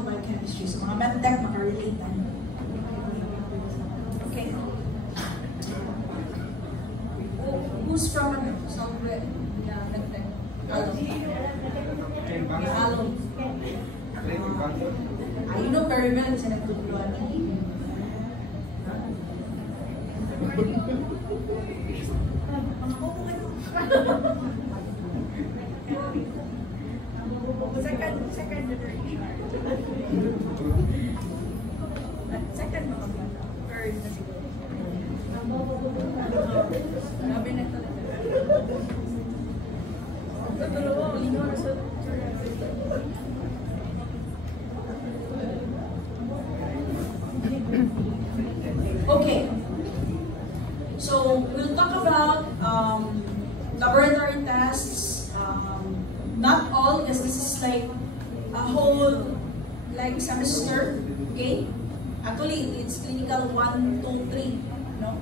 medical biochemistry. So mga medtech, makarelate na. Okay. Who's from somewhere? Yeah, medtech. Alon. You know very well kasi nagtutuluan. Second generation. Second mga bata. Third na siguro. Grabe na talaga. Okay. So we'll talk about laboratory tests. Not all, because this is like a whole semester. Okay. Actually, it's clinical 1, 2, 3. No.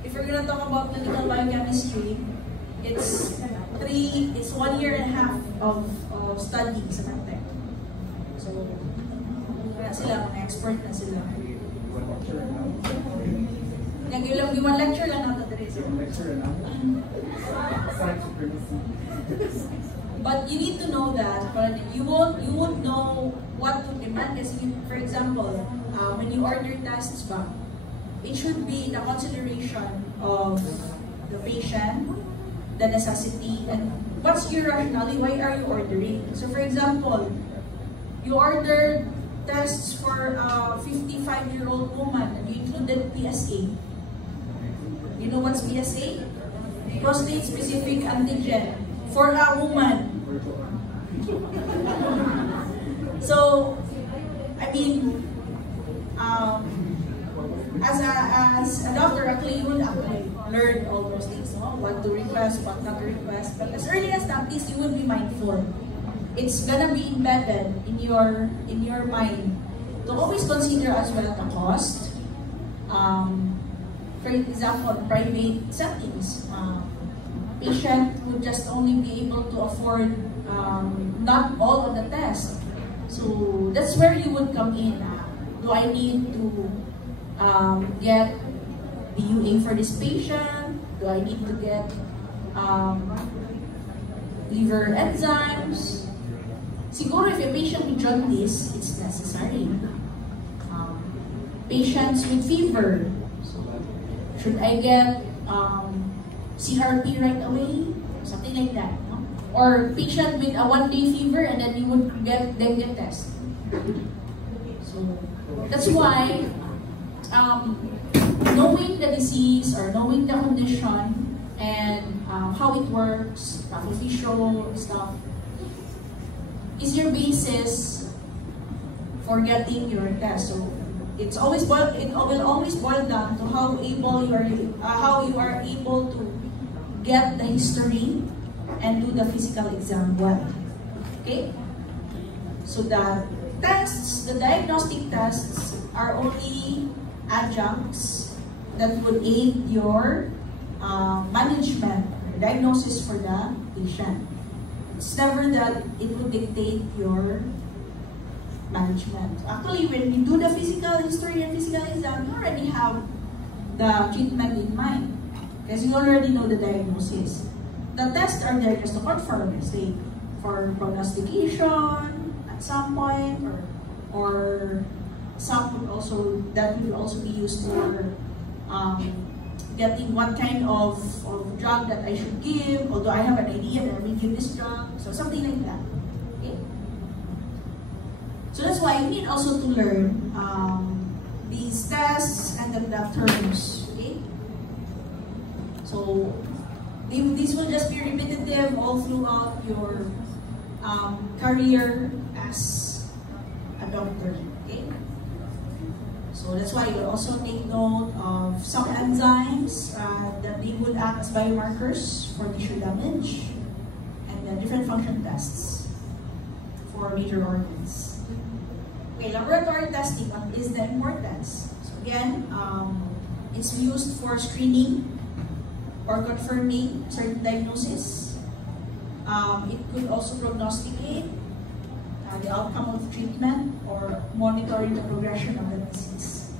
If we're gonna talk about clinical biochemistry, it's 1.5 years of study sa medtech. So, kaya sila, mga expert na sila. Yung lecture lang natin dito. But you need to know that you won't know what to demand. Kasi, for example, when you order tests ba, it should be the consideration of the patient, the necessity, and what's your rationale, why are you ordering? So for example, you ordered tests for a 55-year-old woman and you included PSA. You know what's PSA? Prostate specific antigen for a woman. So, I mean, as a doctor, actually, you will learn all those things, no? What to request, what not to request. But as early as that, at least you will be mindful. It's gonna be embedded in your mind to always consider as well the cost. For example, private settings, patient would just only be able to afford not all of the tests. So that's where you would come in. Do I need to get BUA for this patient? Do I need to get liver enzymes? Siguro if a patient with jaundice, it's necessary. Patients with fever, should I get CRP right away? Something like that. No? Or patient with a 1-day fever and then you would get dengue test. So that's why knowing the disease or knowing the condition and how it works, pathophysiological stuff, is your basis for getting your test. So it will always boil down to how you are able to get the history and do the physical exam well. Okay? So the tests, the diagnostic tests are only adjuncts that would aid your management, diagnosis for the patient. It's never that it would dictate your management. Actually, when you do the physical history and physical exam, you already have the treatment in mind because you already know the diagnosis. The tests are there just to confirm, say, for prognostication at some point, or some would also be used for getting what kind of drug that I should give, although I have an idea that I will give this drug, so something like that. Okay? So that's why you need also to learn these tests and the terms. Okay? So these will just be repetitive all throughout your career as a doctor. Okay? So that's why you also take note of some enzymes that they would act as biomarkers for tissue damage, and the different function tests for major organs. Okay, laboratory testing is the importance. So again, it's used for screening or confirming certain diagnosis. It could also prognosticate the outcome of treatment or monitoring the progression of the disease.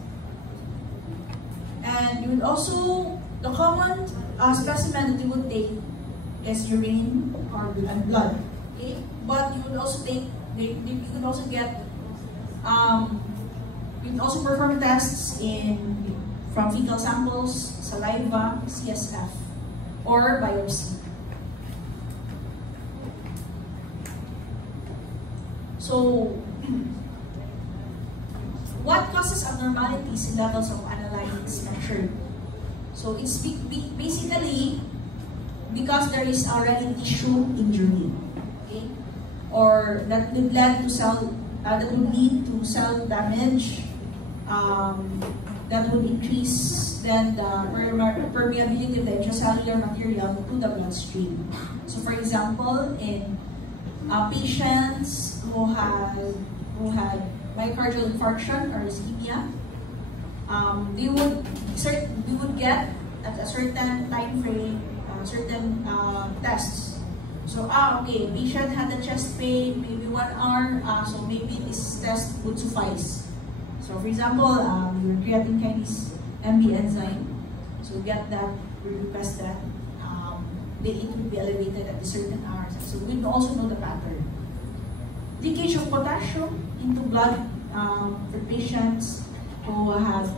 And you would also, the common specimen that you would take is urine or and blood. Okay, but you would also take, you could also get, you can also perform tests from fecal samples, saliva, CSF, or biopsy. So, what causes abnormalities in levels of analytes measured? So, it's basically because there is already tissue injury, okay, or that would lead to cell damage, that would increase then the permeability of the intracellular material to the bloodstream. So, for example, in patients who had myocardial infarction or ischemia, we would get at a certain time frame certain tests. So, okay, patient had a chest pain, maybe 1 hour, so maybe this test would suffice. So, for example, your creatine kinase MB enzyme, so get that, we request that, it would be elevated at a certain hours. So, we also know the pattern. Leakage of potassium into blood for patients who have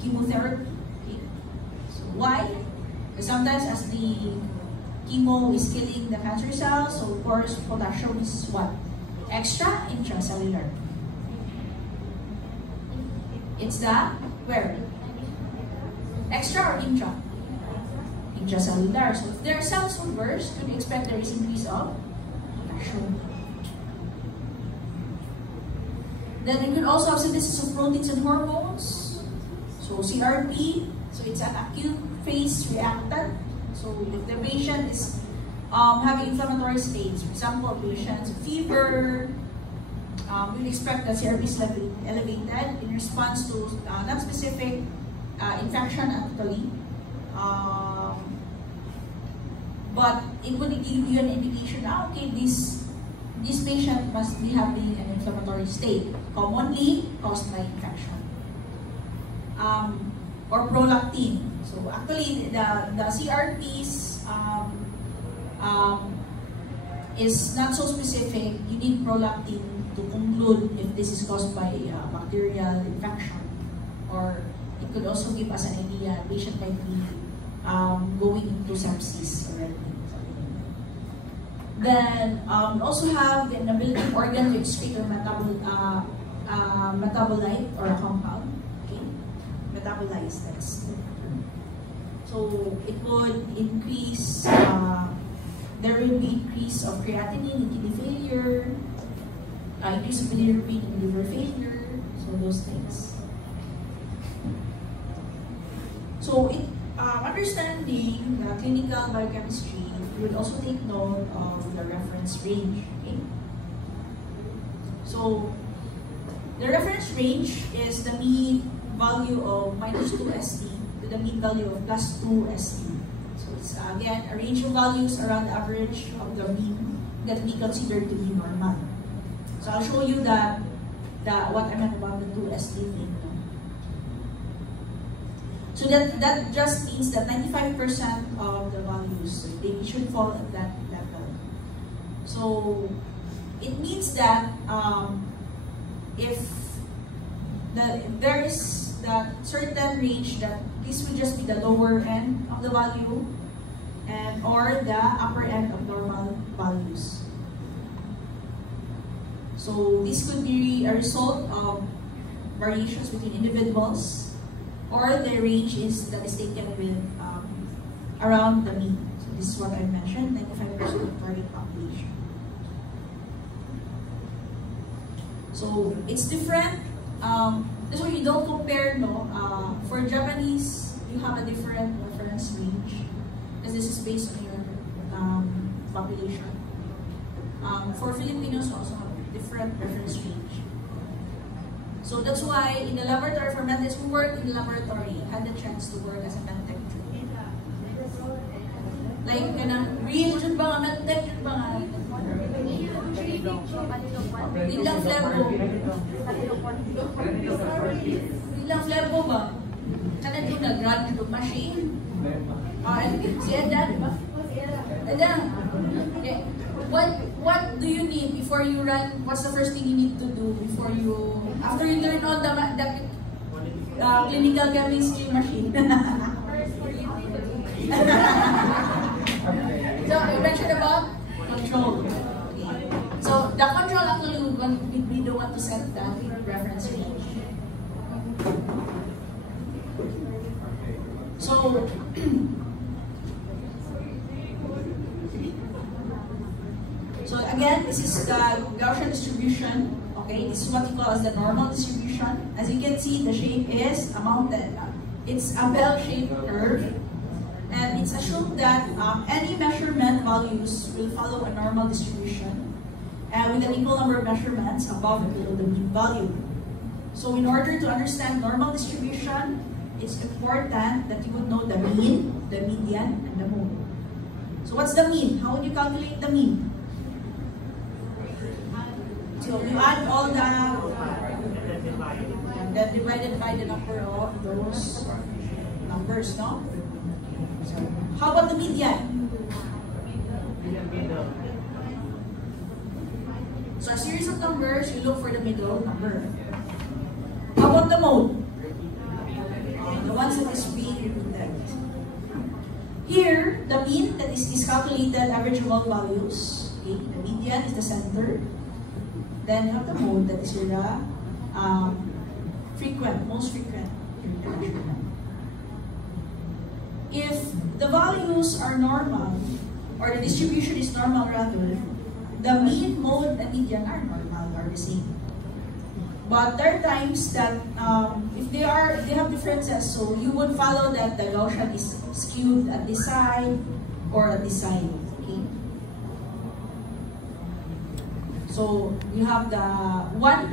chemotherapy. Okay. So, why? Because sometimes as the chemo is killing the cancer cells, so of course potassium is what? Extra intracellular. It's the where? Extra or intra? Intracellular. So if their cells will burst, you expect there is increase of potassium. Then you could also have synthesis of proteins and hormones. So CRP, so it's an acute phase reactant. So if the patient is having inflammatory states, for example, patient's fever, we'd expect that CRP is elevated in response to non-specific infection actually. But it would give you an indication that, okay, this patient must be having an inflammatory state, commonly caused by infection. Or prolactin. So actually, the CRPs is not so specific. You need prolactin to conclude if this is caused by bacterial infection, or it could also give us an idea the patient might be going into sepsis already. Then also have the inability of organ to excrete or metabolite or a compound. Okay, metabolize, that's the term. So it would increase. There will be increase of creatinine in kidney failure, increase of bilirubin in liver failure, so those things. So understanding the clinical biochemistry, you would also take note of the reference range. Okay? So the reference range is the mean value of -2 ST to the mean value of +2 ST. So it's again a range of values around the average of the mean that we consider to be normal. So I'll show you what I meant about the 2 ST thing. So that just means that 95% of the values, they should fall at that level. So it means that if there is that certain range, that this would just be the lower end of the value or the upper end of normal values. So this could be a result of variations between individuals, or the range that is taken with around the mean. So this is what I mentioned, 95% of target population. So it's different. That's why you don't compare, no. For Japanese, you have a different reference range, because this is based on your population. For Filipinos, also have a different reference range. So that's why in the laboratory for medtech, we worked in the laboratory, had the chance to work as a medtech too. Like, real jud ba nga medtech jud ba nga? Nilang flebo. Nilang flebo ba? Kanan yung nag-run to machine. Si Eda, di ba? Eda, what do you need before you run? What's the first thing you need to do before you, after you turn on the clinical chemistry machine? So, you mentioned about control. So, the control actually we don't want to set that reference range. So, so again, this is the Gaussian distribution. Okay, this is what we call as the normal distribution. As you can see, the shape is a mountain. It's a bell-shaped curve. And it's assumed that any measurement values will follow a normal distribution with an equal number of measurements above and below the mean value. So in order to understand normal distribution, it's important that you would know the mean, the median, and the mode. So what's the mean? How would you calculate the mean? So you add all the, and then divided by the number of those numbers, no? How about the median? So a series of numbers, you look for the middle number. How about the mode? The ones that is being repeated. Here, the mean that is calculated average of all values. Okay, the median is the center. Then you have the mode that is your frequent, most frequent. If the values are normal, or the distribution is normal rather, the mean, mode, and median are normal, are the same. But there are times that if they have differences, so you would follow that the Gaussian is skewed at this side or at this side. Okay. So you have the 1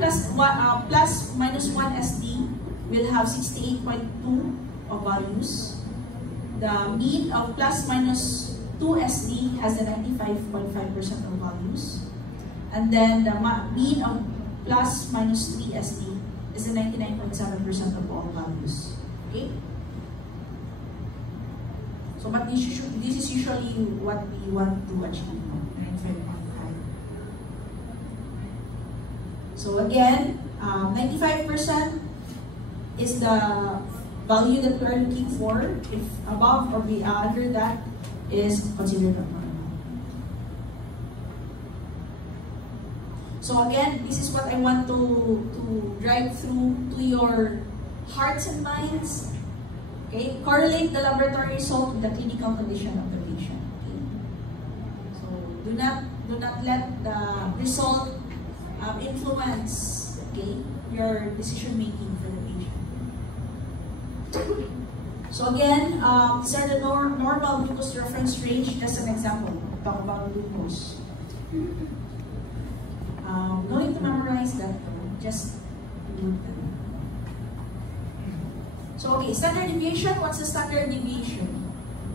plus minus 1 SD will have 68.2 of values. The mean of plus minus 2 SD has a 95.5% of values. And then the mean of plus minus 3 SD is a 99.7% of all values. Okay? So but this is usually what we want to achieve. 95.5. So again, 95% is the value that we are looking for. If above or under that is considered abnormal. So again, this is what I want to drive through to your hearts and minds. Okay, correlate the laboratory result with the clinical condition of the patient. Okay? So do not let the result influence, okay, your decision making for the patient. So again, these are the normal glucose reference range. Just an example. Talk about glucose. No need to memorize that. Just do that. So okay, standard deviation. What's the standard deviation?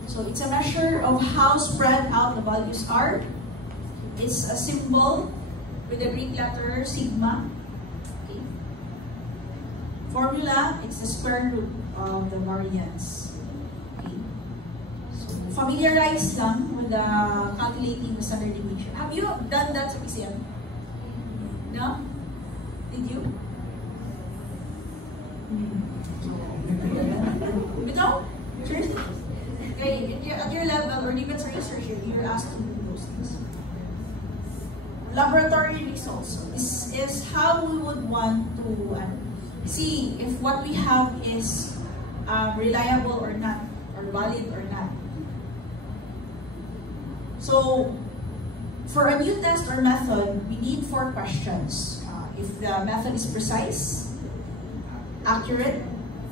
So it's a measure of how spread out the values are. It's a symbol with the Greek letter sigma. Okay. Formula, it's the square root of the variance. Okay. So familiarize lang with the calculating the standard deviation. Have you done that sa PCM? No? Did you? You don't? Seriously? Okay, at your level or even sa research, you're asked to do those things. Laboratory results is how we would want to see if what we have is reliable or not, or valid or not. So, for a new test or method, we need 4 questions. If the method is precise, accurate,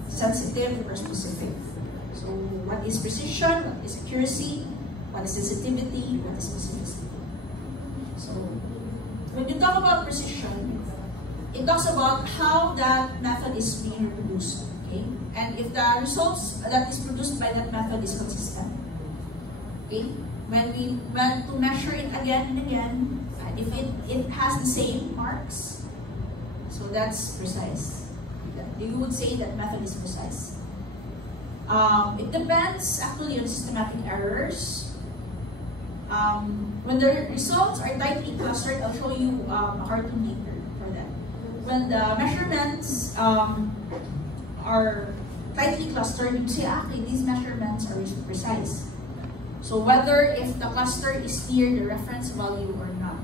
sensitive, or specific. So, what is precision? What is accuracy? What is sensitivity? What is specificity? So, when you talk about precision, it talks about how that method is being reproduced. Okay? And if the results that is produced by that method is consistent. Okay? When we want to measure it again and again, If it has the same marks, so that's precise. You would say that method is precise. It depends actually on systematic errors. When the results are tightly clustered, I'll show you a cartoon later for that. When the measurements are tightly clustered, you say, okay, these measurements are precise. So whether if the cluster is near the reference value or not.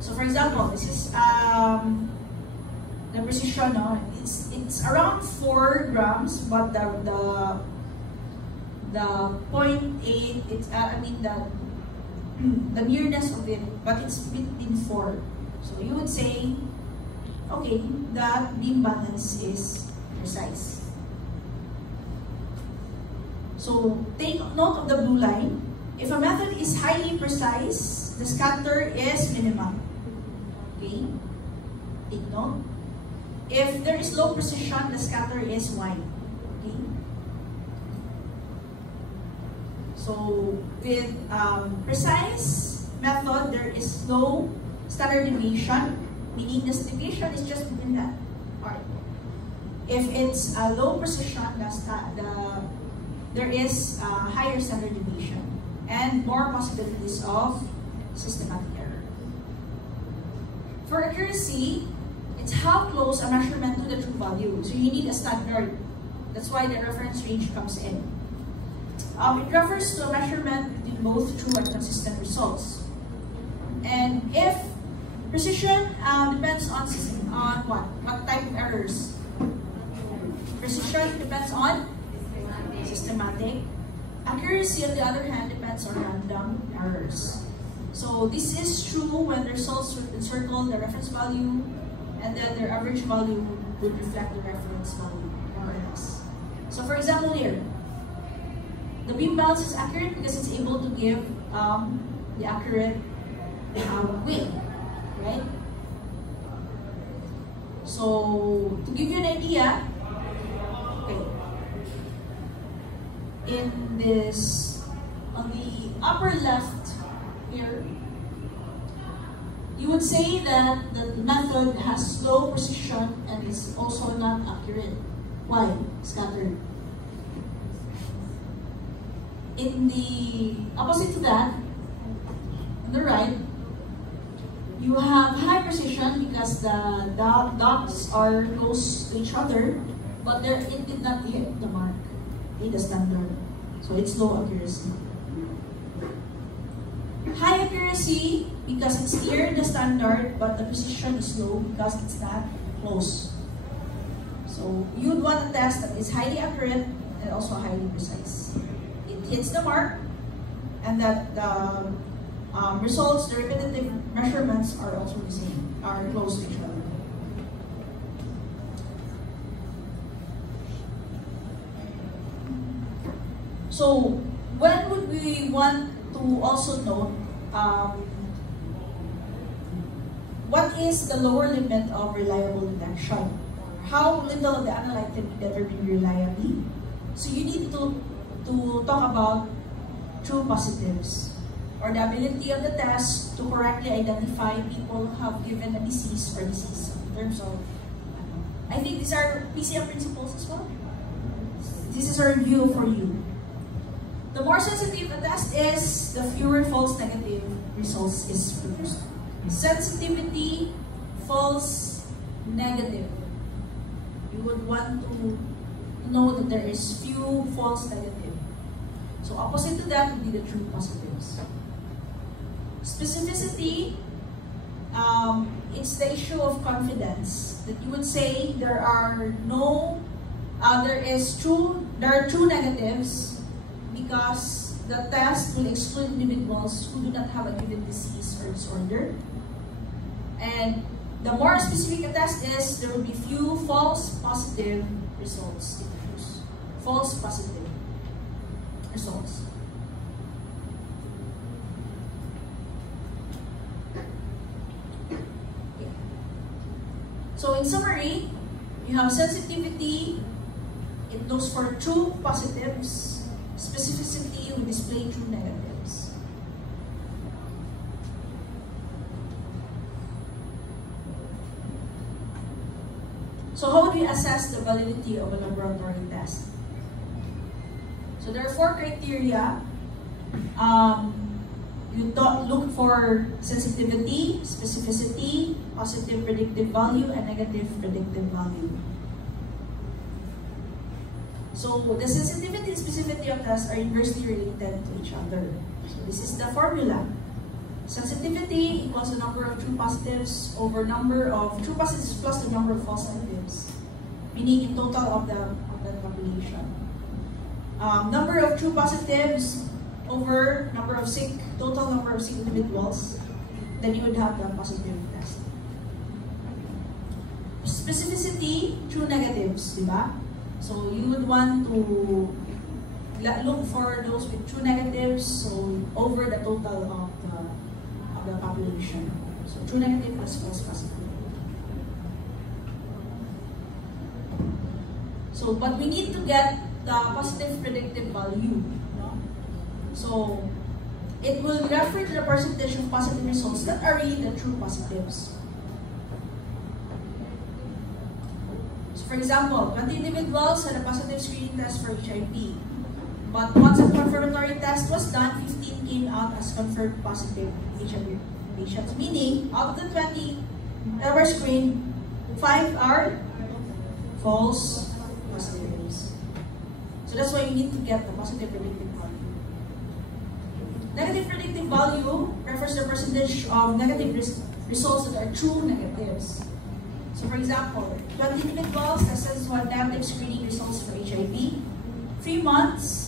So for example, this is the precision. No? It's around 4 grams, but the 0.8. It's the nearness of it, but it's between 4. So you would say, okay, that beam balance is precise. So take note of the blue line. If a method is highly precise, the scatter is minimal. Okay? Take note. If there is low precision, the scatter is wide. Okay? So with precise method, there is low standard deviation, meaning the deviation is just within that part. If it's a low precision, there is higher standard deviation and more possibilities of systematic error. For accuracy, it's how close a measurement to the true value. So you need a standard. That's why the reference range comes in. It refers to a measurement between both true and consistent results. And if precision depends on what type of errors? Precision depends on systematic. Accuracy, on the other hand, depends on random errors. So this is true when the results encircle the reference value, and then their average value would reflect the reference value, more or less. So for example here, the beam balance is accurate because it's able to give the accurate weight, right? So to give you an idea, okay, in this, on the upper left here, you would say that the method has low precision and is also not accurate. Why? Scattered. In the opposite to that, on the right, you have high precision because the dots are close to each other, but it did not hit the mark in the standard. So it's low accuracy. High accuracy because it's near the standard, but the precision is low because it's not close. So you'd want a test that is highly accurate and also highly precise. It hits the mark, and that the results, the repetitive measurements are also the same, are close to each other. So when would we want to also note what is the lower limit of reliable detection? How little of the analyte can be determined reliably? So you need to talk about true positives, or the ability of the test to correctly identify people who have given a disease or disease in terms of, I think these are PCM principles as well. This is a review for you. The more sensitive a test is, the fewer false negative results is produced. Sensitivity, false negative. You would want to know that there is few false negative. So opposite to that would be the true positives. Specificity, it's the issue of confidence, that you would say there are true negatives because the test will exclude individuals who do not have a given disease or disorder. And the more specific a test is, there will be few false positive results. False positive results. So in summary, you have sensitivity, it looks for true positives. Specificity will display true negatives. So how would we assess the validity of a laboratory test? So there are 4 criteria. You look for sensitivity, specificity, positive predictive value, and negative predictive value. So the sensitivity and specificity of tests are inversely related to each other. So this is the formula. Sensitivity equals the number of true positives over number of true positives plus the number of false negatives, meaning in total of the population. Number of true positives over number of total number of sick individuals, then you would have the positive test. Specificity, true negatives, diba? So you would want to look for those with true negatives, so over the total of the population. So true negative plus false positive. So, but we need to get the positive predictive value. No? So it will refer to the percentage of positive results that are really the true positives. So for example, 20 individuals had a positive screening test for HIV. But once a confirmatory test was done, 15 came out as confirmed positive HIV patients. Meaning, of the 20 that were screened, 5 are false positives. So that's why you need to get the positive predictive value. Negative predictive value refers to the percentage of negative results that are true negatives. So for example, 20 individuals tested who had negative screening results for HIV. 3 months,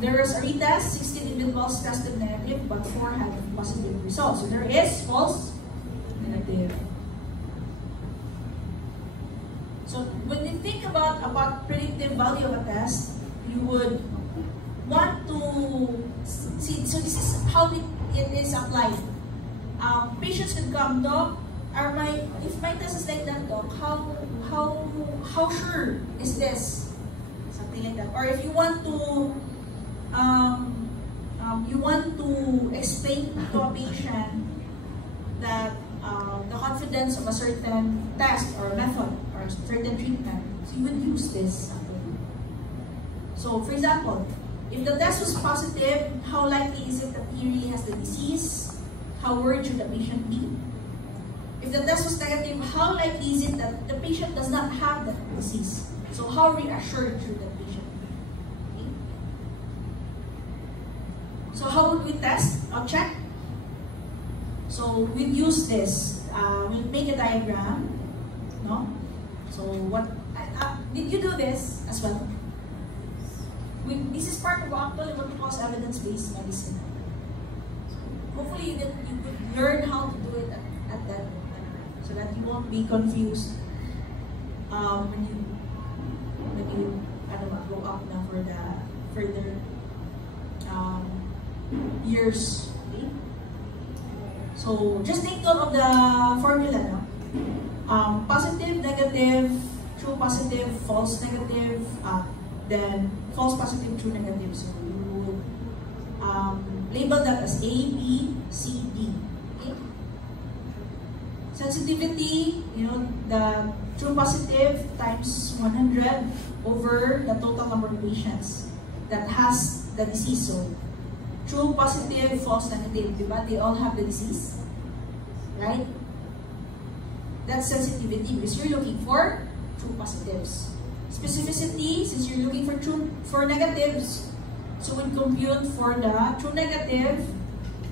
there was a retest, 16 individuals tested negative, but 4 had positive results. So there is false negative. So when you think about predictive value of a test, you would want to see, so this is how it is applied. Patients could come, doc, if my test is like that, doc, how sure is this? Something like that. Or if you want to explain to a patient that the confidence of a certain test or method or a certain treatment, so you would use this. So for example, if the test was positive, how likely is it that he really has the disease? How worried should the patient be? If the test was negative, how likely is it that the patient does not have the disease? So how reassured should the patient be? Okay. So how would we test or check? So we'd use this. We'll make a diagram. No? So what? Did you do this as well? This is part of actually what we call evidence-based medicine. So hopefully that you could learn how to do it at that time, so that you won't be confused when you go up now for the further years. Okay? So just take note of the formula now. Positive, negative, true positive, false negative, then false positive, true negative. So you would label that as A, B, C, D. Okay? Sensitivity, the true positive times 100 over the total number of patients that has the disease. So true positive, false negative, diba? They all have the disease, right? That's sensitivity because you're looking for true positives. Specificity, since you're looking for negatives, so we compute for the true negative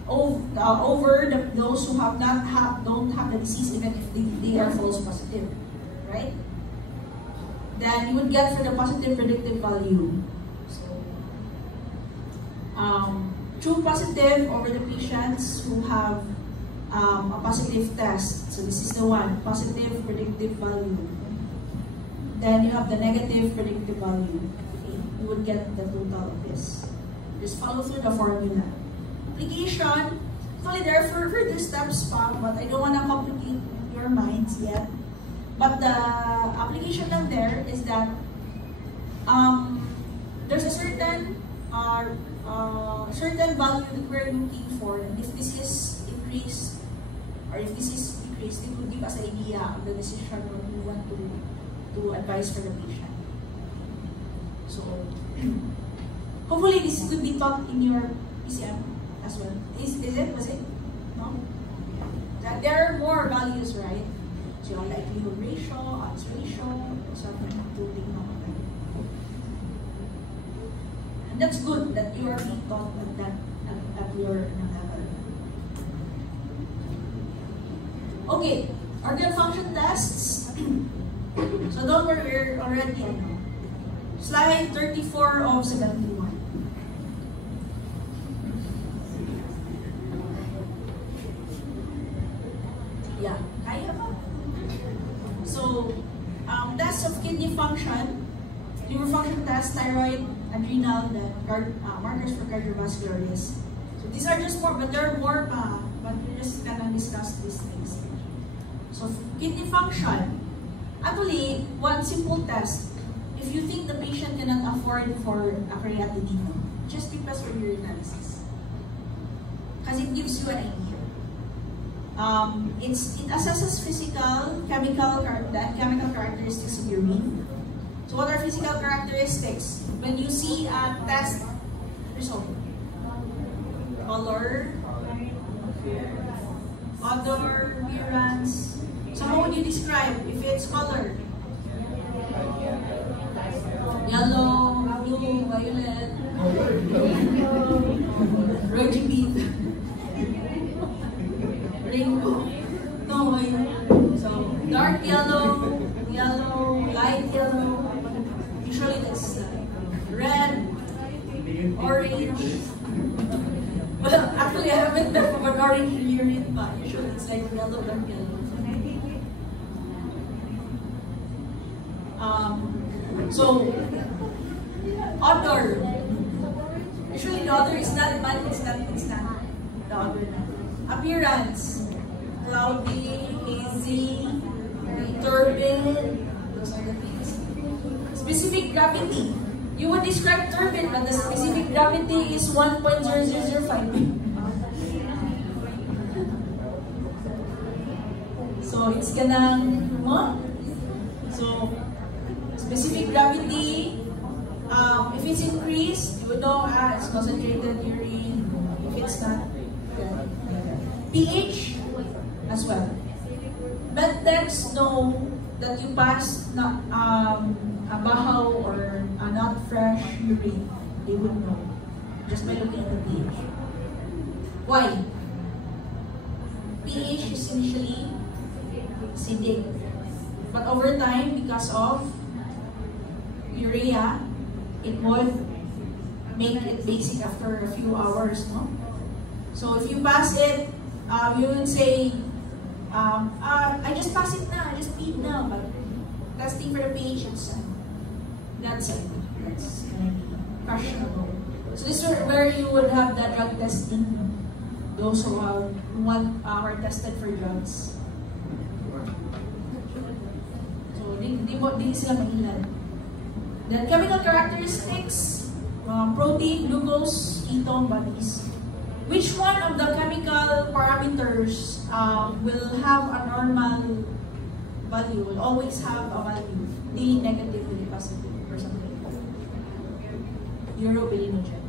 over those who don't have the disease, even if they are false positive, right? Then you would get for the positive predictive value. So, true positive over the patients who have a positive test. So this is the one, positive predictive value. Then you have the negative predictive value. Okay? You would get the total of this. Just follow through the formula. Application. Actually, there are further steps, but I don't want to complicate your minds yet. But the application lang there is that there's a certain value that we're looking for, and if this is increased or if this is increased, it would give us an idea of the decision when we want to advise for the patient. So, hopefully this could be taught in your PCM as well. Is it? Was it? No? That there are more values, right? So, your likelihood ratio, odds ratio, something including and that's good that you are being taught at your level. Okay, organ function tests. So don't worry, we're already on slide 34 of 71. Yeah, kaya ba? So, tests of kidney function, liver function test, thyroid, adrenal, markers for cardiovascular risk. So these are just more, but there are more pa, but we're just gonna discuss these things. So kidney function, actually, one simple test. If you think the patient cannot afford for a creatinine, just request for urinalysis. Because it gives you an idea. It assesses physical, chemical characteristics of urine. So what are physical characteristics? When you see a test result, color, odor, appearance. So how would you describe if it's color? Yellow, blue, violet, RGB, rainbow. No, so dark yellow, light yellow. Usually that's red, orange. Well, actually I haven't done from an orange urine, but usually it's like yellow, dark yellow. So, odor. Usually the odor is not bad, it's not the odor. Appearance. Cloudy, hazy, turbid. Those are the things. Specific gravity. You would describe turbid, but the specific gravity is 1.0005. So it's ganang, so specific gravity, if it's increased, you would know it's concentrated urine. If it's not, pH as well. Medtechs know that you pass not a bahaw or a not fresh urine. They would know just by looking at the pH. Why? pH is initially acidic, but over time, because of urea, it would make it basic after a few hours, no? So if you pass it, you would say, I just pass it now, I just peed now, but testing for the pH, that's it. That's questionable. So this is where you would have the drug testing, those who are tested for drugs. So di sila mainland. Then chemical characteristics, protein, glucose, ketone bodies. Which one of the chemical parameters will have a normal value, will always have a value, D negative, D positive, or something? Urobilinogen.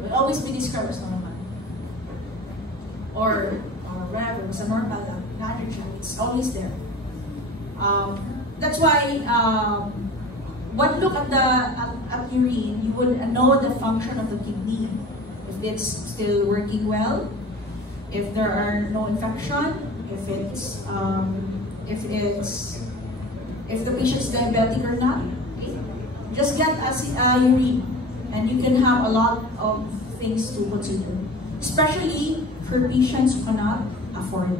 Will always be described as normal. Or whatever, it's a normal nitrogen, it's always there. That's why one look at urine, you would know the function of the kidney. If it's still working well, if there are no infection, if the patient's diabetic or not. Okay? Just get a urine, and you can have a lot of things to consider, especially for patients who cannot afford.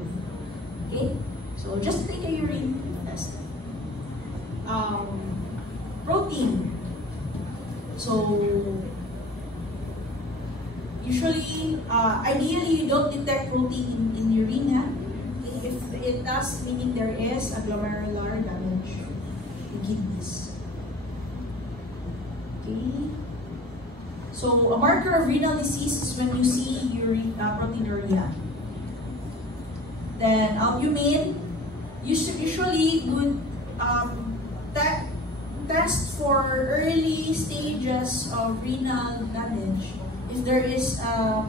Okay, so just take a urine test. Protein. So usually, ideally, you don't detect protein in urine. Okay? If it does, meaning there is a glomerular damage in kidneys. Okay. So a marker of renal disease is when you see proteinuria. Then albumin, usually would test for early stages of renal damage if there is a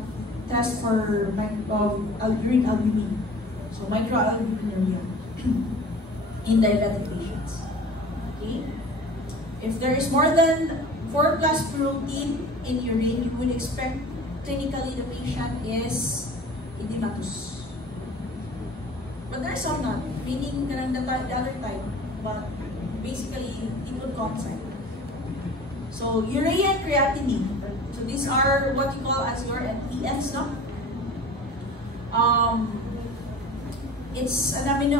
test for urine albumin, so microalbuminuria in diabetic patients. Okay, if there is more than 4+ protein in urine, you would expect clinically the patient is edematous. But there are some not, meaning the other type, but basically it would coincide. So urea and creatinine. So these are what you call as your EFs, no? It's an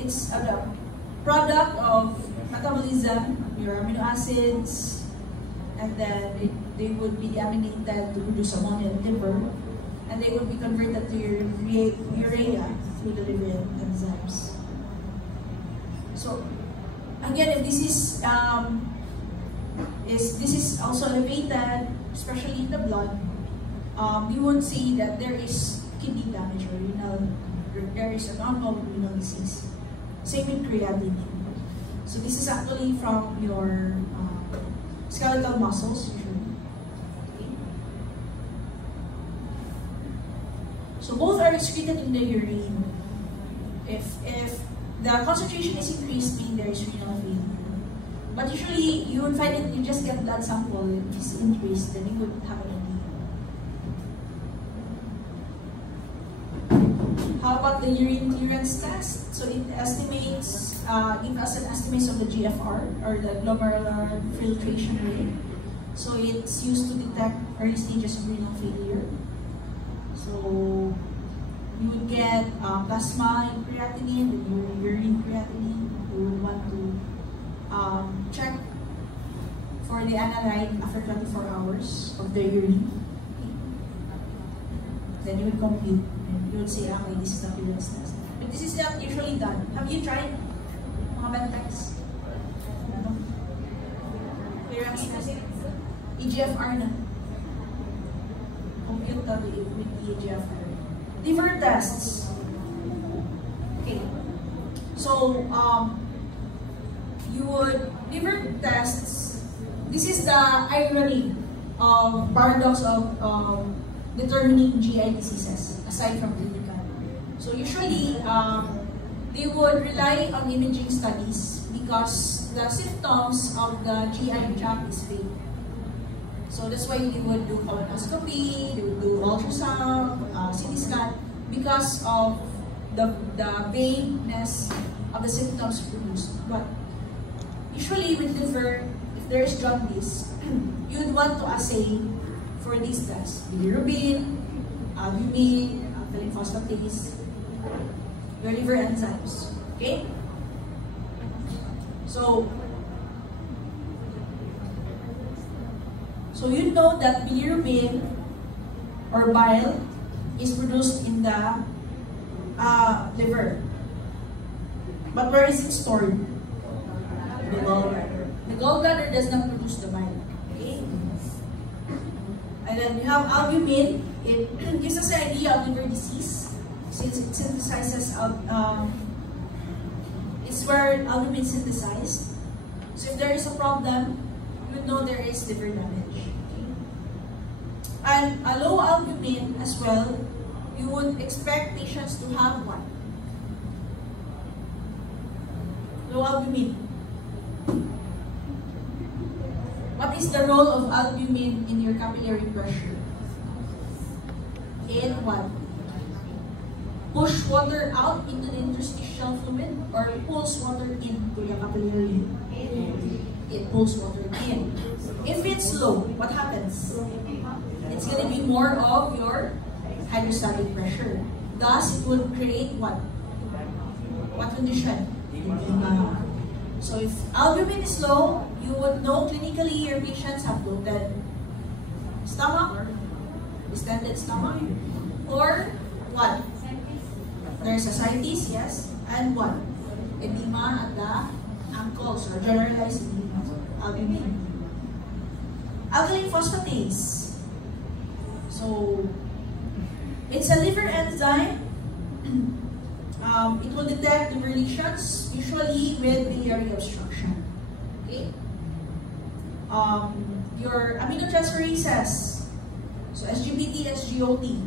it's a product of metabolism, your amino acids, and then they would be deaminated to produce ammonia in the liver, and they would be converted to your urea through the liver enzymes. So again, if this is also elevated, especially in the blood, you would see that there is kidney damage or there is an ongoing renal disease. Same with creatinine. So this is actually from your skeletal muscles usually. Okay. So both are excreted in the urine. If the concentration is increased, meaning there is renal failure. But usually you would find it, you just get blood sample, it is increased, then you would have an idea. How about the urine clearance test? So it estimates, gives us an estimate of the GFR, or the glomerular filtration rate. So it's used to detect early stages of renal failure. So you would get plasma and creatinine, and urine creatinine. You would want to check for the analyte after 24 hours of the urine. Then you would compute. You would say, okay, this is the clearance test. But this is not usually done. Have you tried mga medpecs? Clearance test? EGFR na. Compute that with EGFR. Liver tests. Okay. So, liver tests, this is the irony of paradox of determining GI diseases, aside from clinical. So usually, they would rely on imaging studies because the symptoms of the GI tract is fake. So that's why they would do colonoscopy, they would do ultrasound, CT scan, because of the vagueness of the symptoms produced. But usually with liver, if there is jaundice, you'd want to assay for these tests: bilirubin, albumin, alkaline phosphatase, your liver enzymes. Okay? So you know that bilirubin or bile is produced in the liver. But where is it stored? The gallbladder. The gallbladder does not produce the bile. Okay? And then you have albumin. It gives us an idea of liver disease since it synthesizes it's where albumin is synthesized. So if there is a problem, you would know there is liver damage. Okay? And a low albumin as well, you would expect patients to have one. Low albumin. What is the role of albumin in your capillary pressure? In what? Push water out into the interstitial fluid or pulls water into the capillary? It pulls water in. If it's low, what happens? It's going to be more of your hydrostatic pressure. Thus, it would create what? What condition? Edema. So if albumin is low, you would know clinically your patients have bloated stomach or distended stomach, or what? There's ascites, yes, and what? Edema at the ankles or generalized edema. Albumin. Alkaline phosphatase. So it's a liver enzyme it will detect liver lesions, usually with biliary obstruction. Okay? Your aminotransferases, so SGPT, SGOT.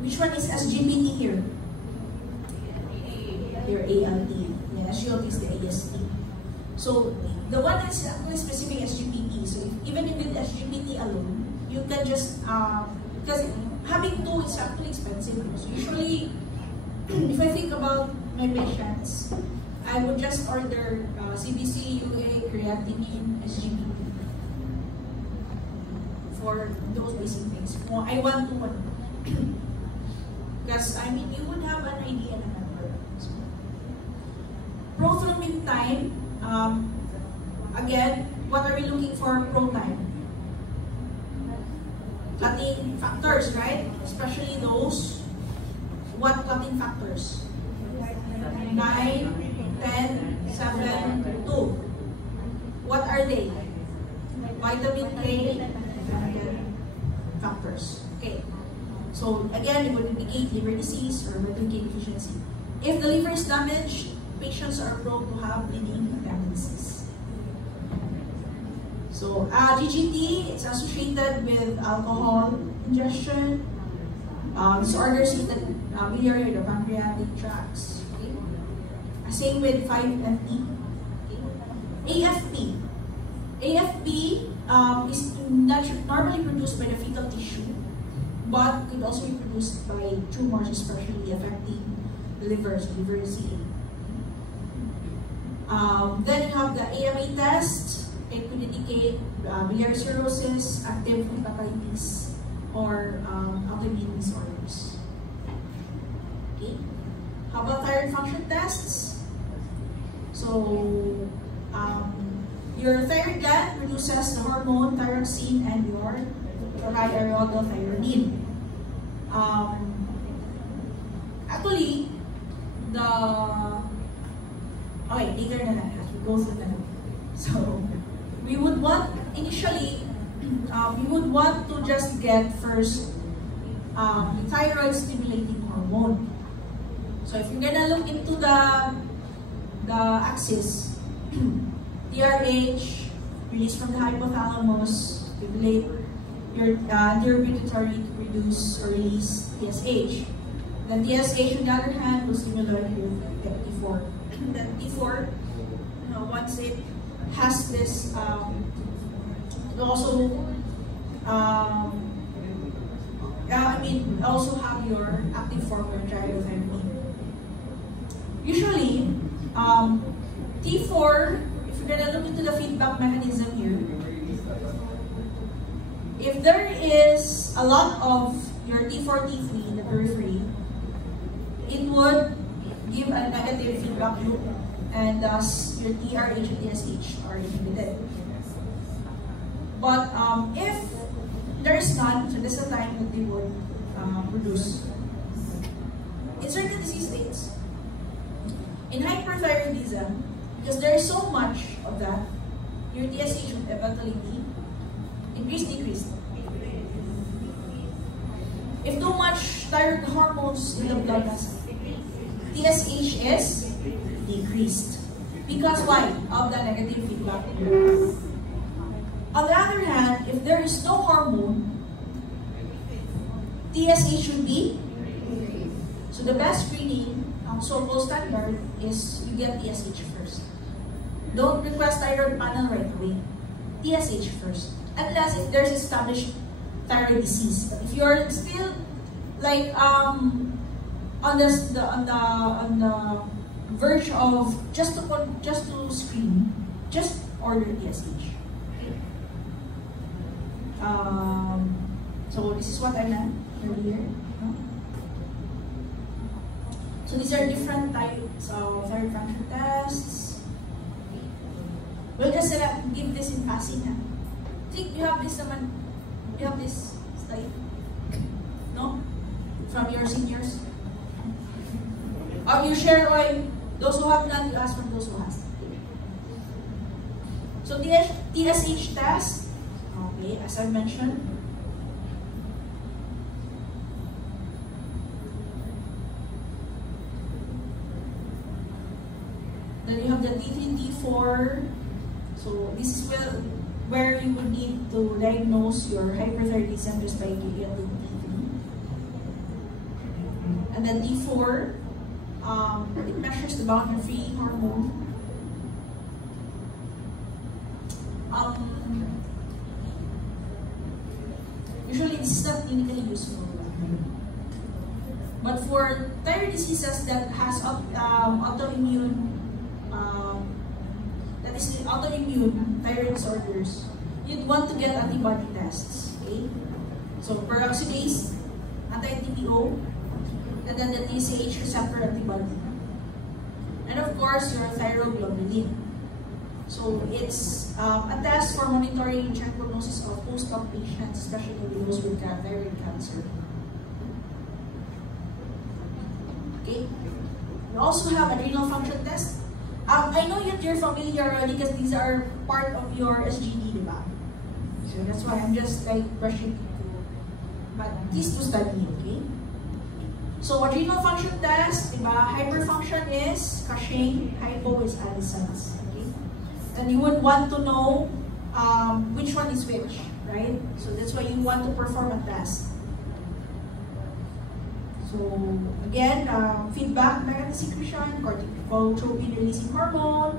Which one is SGPT here? Your ALT. Yeah, SGOT is the AST. So the one that's actually specific SGPT. So even with SGPT alone, you can just because having two is actually expensive. So usually, if I think about my patients, I would just order CBC, UA, creatinine, SGPT for those basic things. I want to, because I mean, you would have an idea na number. So, prothrombin time, again, what are we looking for pro time? Clotting factors, right? Especially those, what clotting factors? 9, 10, 7, 2. What are they? Vitamin K factors. Okay. So again, it would indicate liver disease or vitamin K deficiency. If the liver is damaged, patients are prone to have bleeding tendencies. So GGT is associated with alcohol ingestion, disorders in the biliary or the pancreatic tracts. Okay. Same with 5-FP. Okay. AFP is normally produced by the fetal tissue, but could also be produced by tumors, especially affecting the liver, so liver CA. Then you have the AMA test. It could indicate biliary cirrhosis, active hepatitis, or autoimmune disorders. Okay. How about thyroid function tests? So, your thyroid gland produces the hormone thyroxine and your triiodothyronine. Actually, okay, later na lang as we go through that. So, we would want, initially, we would want to just get first the thyroid stimulating hormone. So if you're gonna look into the axis, TRH released from the hypothalamus, stimulate your neuropituitary to produce or release TSH. Then TSH, on the other hand, will stimulate your T4. Then T4, once it has this, it also, also have your active form or triiodothyronine. Usually, T4, if you're gonna look into the feedback mechanism here, if there is a lot of your T4, T3 in the periphery, it would give a negative feedback loop, and thus your TRH and TSH are inhibited. But if there is none, so this is the time that they would produce. In certain disease states, in hyperthyroidism, because there is so much of that, your TSH would eventually be increased, decreased. If too much thyroid hormones in the blood, TSH is decreased. Because why? Of the negative feedback. On the other hand, if there is no hormone, TSH should be. So the best screening, so-called standard, is you get TSH first. Don't request thyroid panel right away. TSH first. Unless if there's established thyroid disease. But if you're still like on the verge of just to screen, just order TSH. So this is what I meant earlier. So these are different types of thyroid function tests. We'll just give this in passing. I think you have this naman. You have this slide, no? From your seniors. You share why those who have none, you ask from those who has. So TSH test, okay, as I mentioned. have the D3, D4. So this is where you would need to diagnose your hyperthyroidism just by looking at the D3. And then D4, it measures the boundary-free hormone. Usually this is not clinically useful. But for thyroid diseases that has autoimmune, that is the autoimmune thyroid disorders, you'd want to get antibody tests. Okay, so peroxidase, anti-TPO, and then the TSH receptor antibody, and of course your thyroglobulin. So it's a test for monitoring check prognosis of post-op patients, especially those with thyroid cancer. Okay. We also have adrenal function test. I know you're familiar already because these are part of your SGD, diba? So that's why I'm just like brushing through. But these to study, okay? So adrenal function test, diba? Hyperfunction is Cushing, hypo is Addison's. Okay? And you would want to know which one is which, right? So that's why you want to perform a test. So again, feedback mechanism secretion, corticotropin releasing hormone,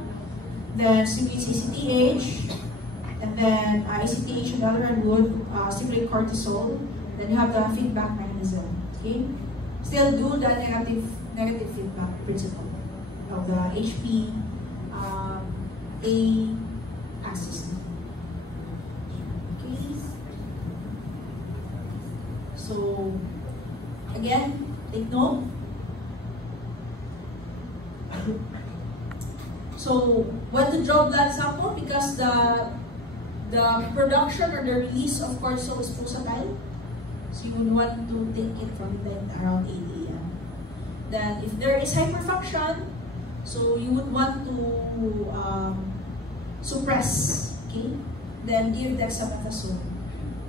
then stimulates ACTH, and then ACTH on the other hand would stimulate cortisol. Then you have the feedback mechanism. Okay, still do the negative feedback principle of the HP A axis. Okay, so. Again, take note. So when to draw blood sample, because the production or the release of cortisol is pulsatile, so you would want to take it from bed around 8 AM. Then if there is hyperfunction, so you would want to suppress, okay? Then give dexamethasone.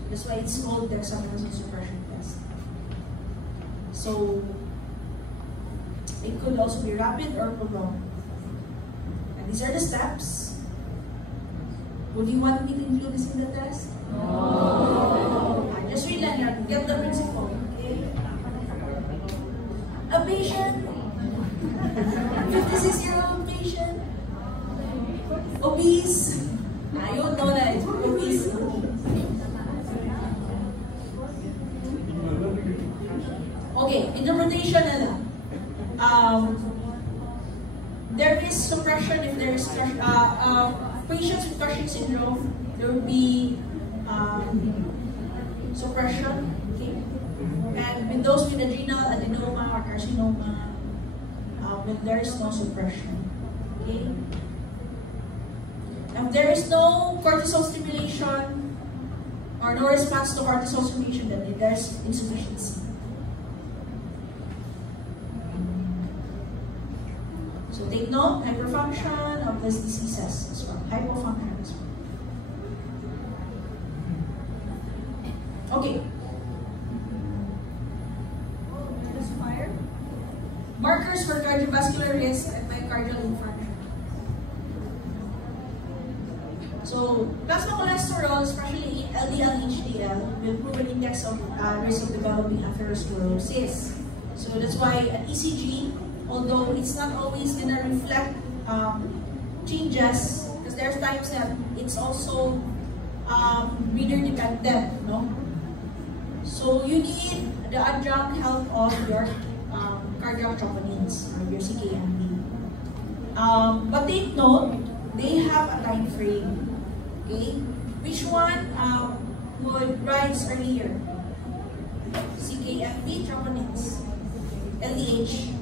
That's why it's called dexamethasone suppression test. So it could also be rapid or prolonged. And these are the steps. Would you want me to include this in the test? No. Just read lang yan. Get the principle. Okay? A patient, 56-year-old patient, obese. You know that it's obese. Okay, interpretation na lang. There is suppression if there is patients with Cushing syndrome. There will be suppression. Okay, and with those with adrenal adenoma or carcinoma, when there is no suppression. Okay, if there is no cortisol stimulation or no response to cortisol stimulation, then there is insufficiency. So take note, hyperfunction of these diseases as well, hypofunction as well. Okay. Markers for cardiovascular risk and myocardial infarction. So plasma cholesterol, especially LDL and HDL, will prove an index of risk of developing atherosclerosis. So that's why an ECG, although it's not always going to reflect changes, because there's times that it's also reader dependent, no? So you need the adjunct help of your cardiac troponins or your CKMB. But take note, they have a time frame. Okay, which one would rise earlier? CKMB, troponins, LDH.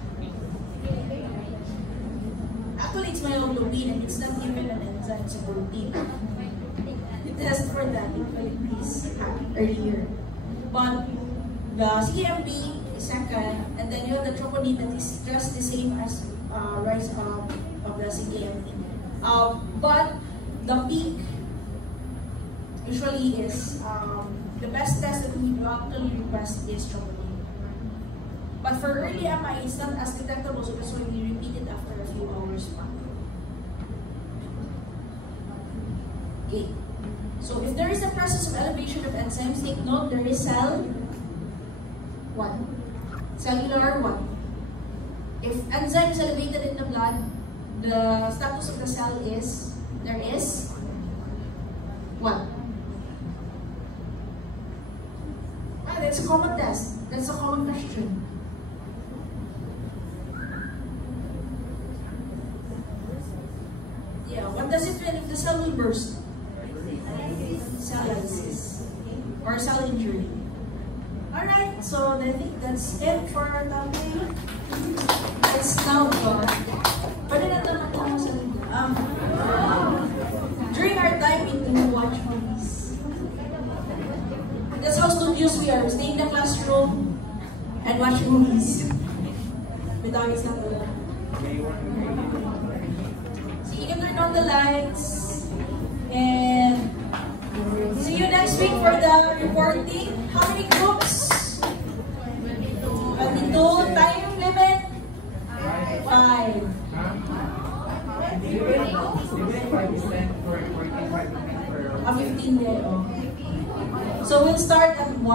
Actually, it's myoglobin, and it's not even an enzyme, it's a protein. You test for that, it will increase earlier. But the CKMB is second, and then you have the troponin that is just the same as rise of the CKMB. But the peak usually is the best test that we actually request is troponin. But for early MI, it's not as detectable, so that's why we repeat it after a few hours. Okay. So if there is a process of elevation of enzymes, take note there is cell 1. Cellular 1. If enzyme is elevated in the blood, the status of the cell is, there is 1. That's a common test. That's a common question. Yeah, what does it mean if the cell will burst? Cell lysis or cell injury. Alright, so I think that's it for our topic. Let's now go. Pwede na naman ako sa during our time, we do watch movies. That's how studious we are. We stay in the classroom and watch movies. Without it's not allowed. So you can turn on the lights. And see you next week for the reporting. How many groups? 22. Time limit? 5. 15 day. Oh. So we'll start at 1.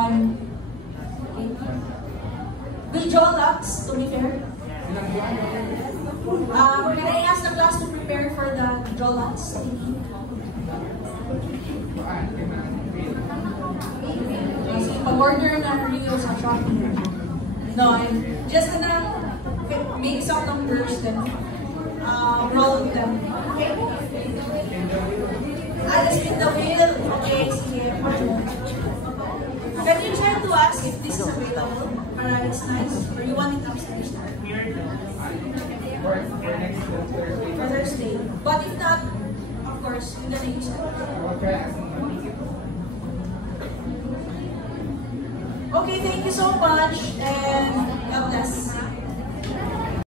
Okay. We'll draw lots, to be fair. We're gonna ask the class to prepare for the draw lots. So pag-order na Rio sa Shopee. No, just gonna make some numbers then roll them. Okay? Just in the wheel. Okay, sige. Can you try to ask if this is available? Para it's nice. Or you want it upstairs? For Thursday. But if not, of course, you're gonna use it. Okay, thank you so much and God bless.